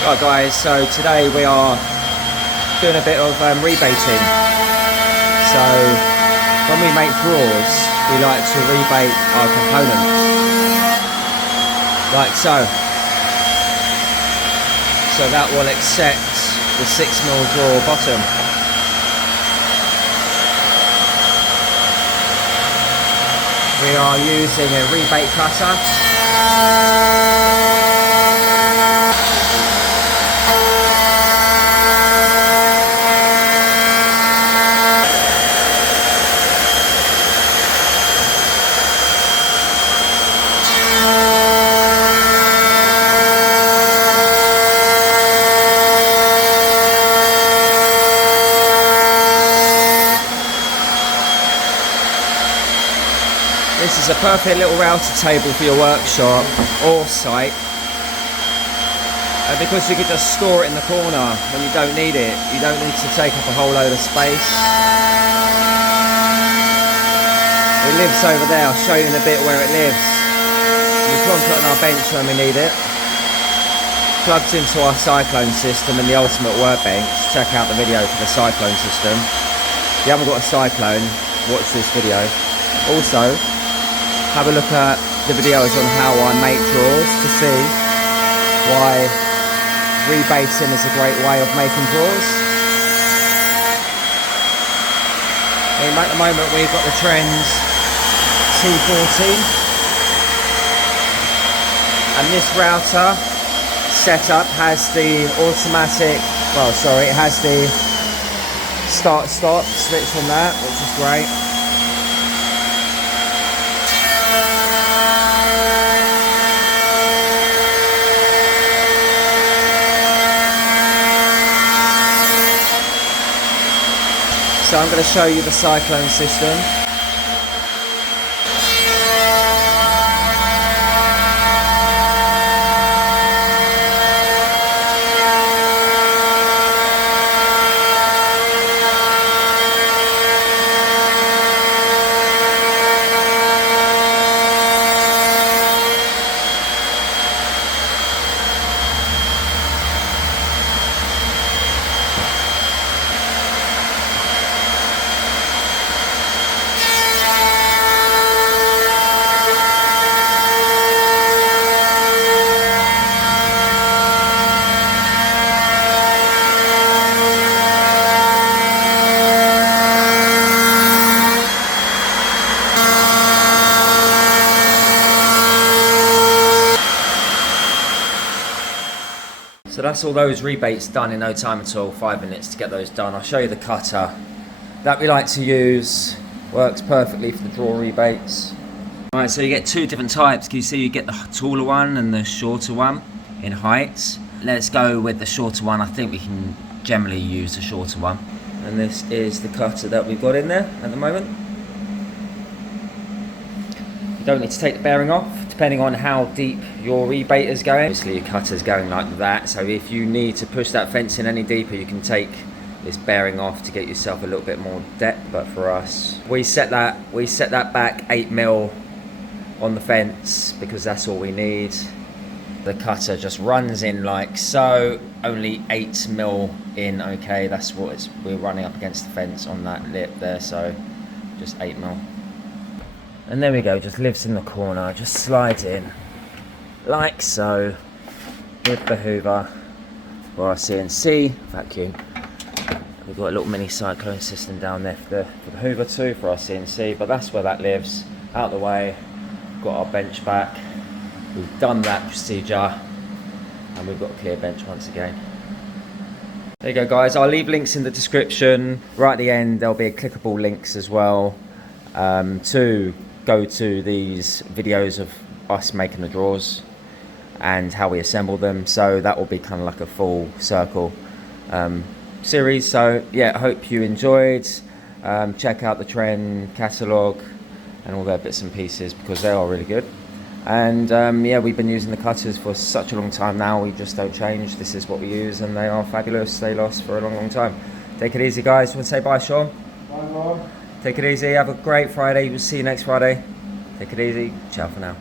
Right guys, so today we are doing a bit of rebating. So when we make drawers, we like to rebate our components, like so. So that will accept the 6mm drawer bottom. We are using a rebate cutter. This is a perfect little router table for your workshop or site, because you can just store it in the corner when you don't need it. You don't need to take up a whole load of space. It lives over there. I'll show you in a bit where it lives. We plonk it on our bench when we need it. Plugs into our cyclone system and the ultimate workbench. Check out the video for the cyclone system. If you haven't got a cyclone, watch this video. Also, have a look at the videos on how I make drawers to see why rebating is a great way of making drawers. At the moment we've got the Trend T14, and this router setup has the automatic, it has the start-stop switch on that, which is great. So I'm going to show you the cyclone system. So that's all those rebates done in no time at all, 5 minutes to get those done. I'll show you the cutter that we like to use. Works perfectly for the drawer rebates. Alright, so you get two different types. Can you see you get the taller one and the shorter one in height? Let's go with the shorter one. I think we can generally use the shorter one. And this is the cutter that we've got in there at the moment. You don't need to take the bearing off, depending on how deep your rebate is going. Obviously your cutter's going like that, so if you need to push that fence in any deeper, you can take this bearing off to get yourself a little bit more depth. But for us, we set that back 8mm on the fence because that's all we need. The cutter just runs in like so, only 8mm in. Okay, that's what we're running up against the fence on that lip there, so just 8mm. And there we go, just lives in the corner, just slides in, like so, with the Hoover for our CNC vacuum. We've got a little mini cyclone system down there for the Hoover too, for our CNC, but that's where that lives, out the way. Got our bench back, we've done that procedure, and we've got a clear bench once again. There you go guys, I'll leave links in the description. Right at the end there'll be clickable links as well, to go to these videos of us making the drawers and how we assemble them, so that will be kind of like a full circle series. So yeah, I hope you enjoyed. Check out the Trend catalogue and all their bits and pieces because they are really good. And yeah, we've been using the cutters for such a long time now, we just don't change. This is what we use and they are fabulous. They last for a long time. Take it easy guys. Want to say bye, Sean? Bye, Mom. Take it easy, have a great Friday. We'll see you next Friday. Take it easy, ciao for now.